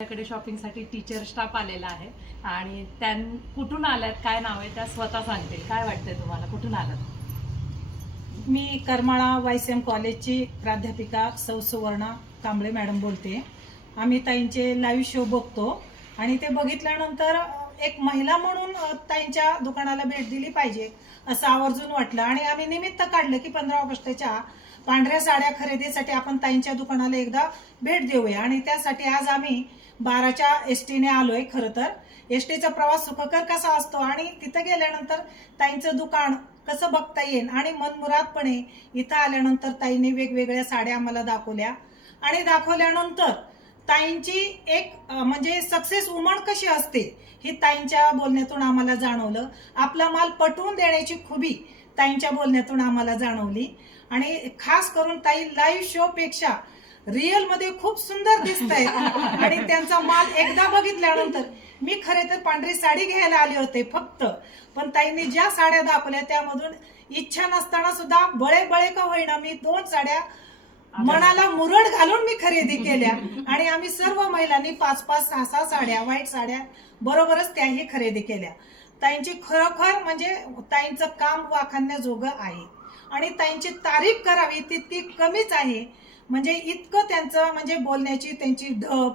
आपल्याकडे शॉपिंगसाठी teacher staff आलेला आहे आणि कुठून आल्यात, काय नाव आहे, त्या स्वतः सांगतील. काय वाटतंय तुम्हाला, कुठून आलात? मी करमाळा YCM कॉलेजची प्राध्यापिका सौ सुवर्णा कांबळे मॅडम बोलते. आम्ही ताईंचे लाईव्ह शो बघतो आणि ते बघितल्यानंतर एक महिला म्हणून ताईंच्या दुकानाला भेट दिली पाहिजे असं आवर्जून वाटलं आणि आम्ही निमित्त काढलं की 15 ऑगस्टच्या पांढऱ्या साड्या खरेदीसाठी आपण ताईंच्या दुकानाला एकदा भेट देऊया. आणि त्यासाठी आज आम्ही 12च्या ST ने आलोय. खरं तर STचा प्रवास सुखकर कसा असतो आणि तिथं गेल्यानंतर ताईंचं दुकान कसं बघता येईल आणि मनमुरादपणे इथं आल्यानंतर ताईंनी वेगवेगळ्या साड्या आम्हाला दाखवल्या आणि दाखवल्यानंतर ताईंची एक म्हणजे सक्सेस वुमन कशी असते ही ताईंच्या बोलण्यातून आम्हाला जाणवलं. आपला माल पटवून देण्याची खुबी ताईंच्या बोलण्यातून आम्हाला जाणवली आणि खास करून ताई लाईव्ह शो पेक्षा रिअल मध्ये खूप सुंदर दिसत आहेत आणि त्यांचा माल एकदा बघितल्यानंतर मी खरे तर पांढरी साडी घ्यायला आले होते फक्त, पण ताईंनी ज्या साड्या दाखवल्या त्यामधून इच्छा नसताना सुद्धा बळे बळे का होईना मी 2 साड्या मनाला मुरड घालून मी खरेदी केल्या आणि आम्ही सर्व महिलांनी 5-5, 6-6 साड्या, व्हाईट साड्या बरोबरच त्याही खरेदी केल्या. ताईंची खरोखर म्हणजे ताईंचं काम वाखाणण्याजोगं आहे आणि ताईंची तारीफ करावी तितकी कमीच आहे. म्हणजे इतकं त्यांचं म्हणजे बोलण्याची त्यांची ढब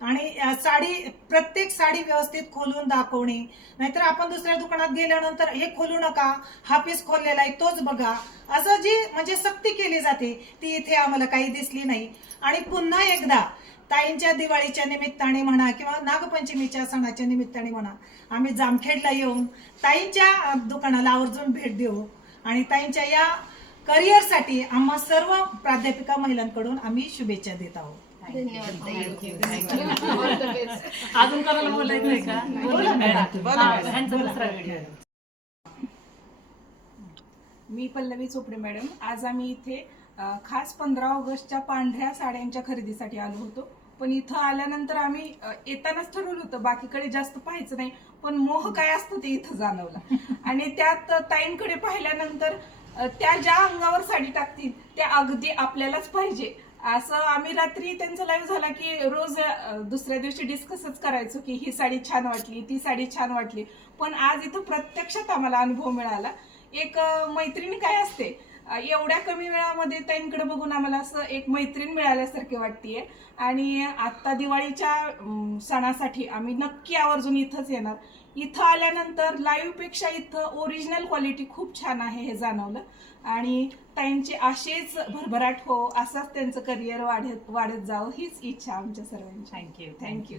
आणि साडी, प्रत्येक साडी व्यवस्थित खोलून दाखवणे. नाहीतर आपण दुसऱ्या दुकानात गेल्यानंतर हे खोलू नका, हा पीस खोललेला आहे तोच बघा, असं जी म्हणजे सक्ती केली जाते ती इथे आम्हाला काही दिसली नाही. आणि पुन्हा एकदा ताईंच्या दिवाळीच्या निमित्ताने म्हणा किंवा नागपंचमीच्या सणाच्या निमित्ताने म्हणा आम्ही जामखेडला येऊन ताईंच्या दुकानाला आवर्जून भेट देऊ आणि ताईंच्या या करिअरसाठी आम्हा सर्व प्राध्यापिका महिलांकडून आम्ही शुभेच्छा देत आहोत. अजून कोणाला बोलायचंय का? मी पल्लवी चोपडे मॅडम. आज आम्ही इथे खास 15 ऑगस्टच्या पांढऱ्या साड्यांच्या खरेदीसाठी आलो होतो. पण इथं आल्यानंतर आम्ही येतानाच ठरवलं होतं बाकीकडे जास्त पाहायचं नाही, पण मोह काय असतं ते इथं जाणवलं. आणि त्यात ताईंकडे पाहिल्यानंतर त्या ज्या अंगावर साडी टाकतील त्या अगदी आपल्यालाच पाहिजे असं आम्ही रात्री त्यांचा लाईव्ह झाला की रोज दुसऱ्या दिवशी डिस्कसच करायचो की ही साडी छान वाटली, ती साडी छान वाटली. पण आज इथं प्रत्यक्षात आम्हाला अनुभव मिळाला. एक मैत्रीण काय असते, एवढ्या कमी वेळामध्ये ताईंकडे बघून आम्हाला असं एक मैत्रीण मिळाल्यासारखे वाटतेय. आणि आता दिवाळीच्या सणासाठी आम्ही नक्की आवर्जून इथंच येणार. इथं आल्यानंतर लाईव्ह पेक्षा इथं ओरिजिनल क्वालिटी खूप छान आहे हे जाणवलं. आणि ताईंचे असेच भरभराट हो, असंच त्यांचं करिअर वाढत जावं हीच इच्छा आमच्या सर्वांची. थँक्यू. थँक्यू.